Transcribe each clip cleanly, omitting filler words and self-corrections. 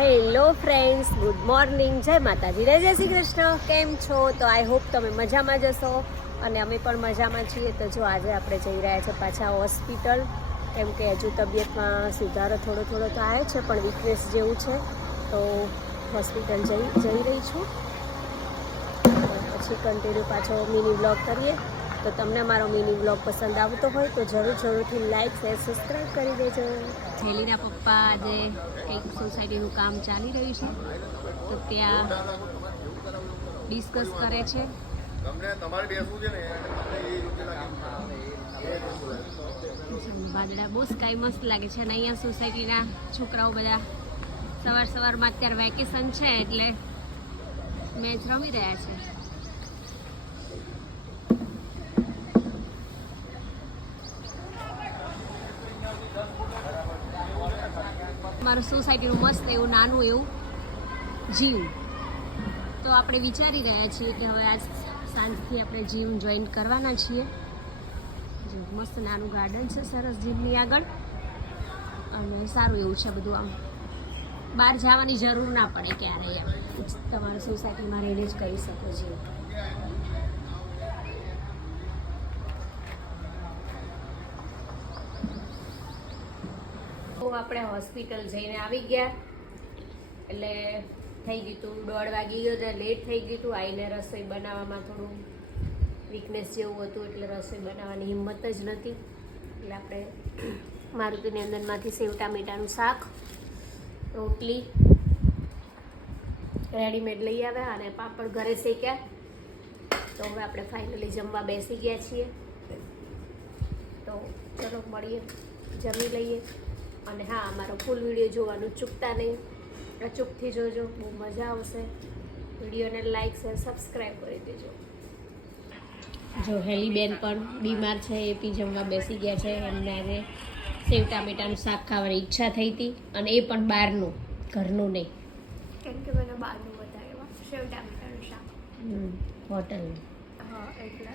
Hello friends, good morning, જય માતાજી, જય શ્રી કૃષ્ણ. કેમ છો? તો આઈ હોપ તમે મજામાં જ હશો અને અમે પણ મજામાં છીએ. તો જો આજે આપણે જઈ રહ્યા છીએ પાછા હોસ્પિટલ, કેમ કે હજુ તબિયતમાં સુધારો થોડો તો આવે છે, પણ વીકનેસ જેવું છે. તો હોસ્પિટલ જઈ રહી છું. પછી કન્ટિન્યુ પાછો મિની બ્લોગ કરીએ. તો તમને મારો મિની બ્લોગ પસંદ આવતો હોય તો જરૂરથી લાઈક શેર સબસ્ક્રાઈબ કરી દેજો. થેલીના પપ્પા આજે કંઈક સોસાયટીનું કામ ચાલી રહ્યું છે, તો ત્યાં ડિસ્કસ કરે છે. વાદળા બહુ સ્કાય મસ્ત લાગે છે અને અહીંયા સોસાયટીના છોકરાઓ બધા સવારમાં અત્યારે વેકેશન છે એટલે મેચ રમી રહ્યા છે. મારું સોસાયટીનું મસ્ત એવું નાનું એવું જીમ. તો આપણે વિચારી રહ્યા છીએ કે હવે આજ સાંજથી આપણે જીમ જોઈન કરવાના છીએ. મસ્ત નાનું ગાર્ડન છે, સરસ જીમની આગળ, અને સારું એવું છે બધું. આમ બહાર જવાની જરૂર ના પડે ક્યારેય, તમારા સોસાયટીમાં રહીને જ કરી શકો છો. આપણે હોસ્પિટલ જઈને આવી ગયા એટલે થઈ ગયું હતું 1:30 વાગી ગયો, એટલે લેટ થઈ ગયું હતું. આવીને રસોઈ બનાવવામાં થોડું વીકનેસ જેવું હતું, એટલે રસોઈ બનાવવાની હિંમત જ નથી. એટલે આપણે મારુતિની અંદરમાંથી સેવ ટામેટાનું શાક, રોટલી રેડીમેડ લઈ આવ્યા અને પાપડ ઘરે શેક્યા. તો હવે આપણે ફાઇનલી જમવા બેસી ગયા છીએ. તો ચલો મળીએ, જમી લઈએ. અને હા, અમારો ફૂલ વિડીયો જોવાનું ચૂકતા નહીં, અચૂકથી જોજો, બહુ મજા આવશે. વિડીયોને લાઈક શેર સબસ્ક્રાઈબ કરી દેજો. જો હેલી બેન પણ બીમાર છે, એ પી જમવા બેસી ગયા છે. એમને આજે સેવ ટામેટાનું શાક ખાવાની ઈચ્છા થઈ હતી, અને એ પણ બહારનું, ઘરનું નહીં. કેમ કે મને બહારનું વધારે સેવ ટામેટાનું શાક હોટલનું. હા, એટલે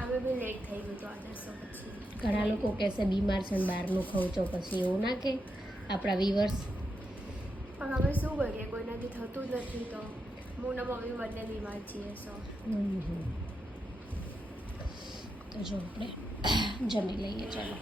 આવે બી લેટ થઈ ગયું તો આજે પછી. ઘણા લોકો કહેશે બીમાર છે ને બહારનું ખાવ છો, પછી એવું ના કે આપણા વ્યુઅર્સ. પણ હવે શું કરીએ, કોઈનાથી થતું જ નથી. તો હું ને મમ્મી બંને બીમાર છીએ. તો જો આપણે જમી લઈએ, ચાલો.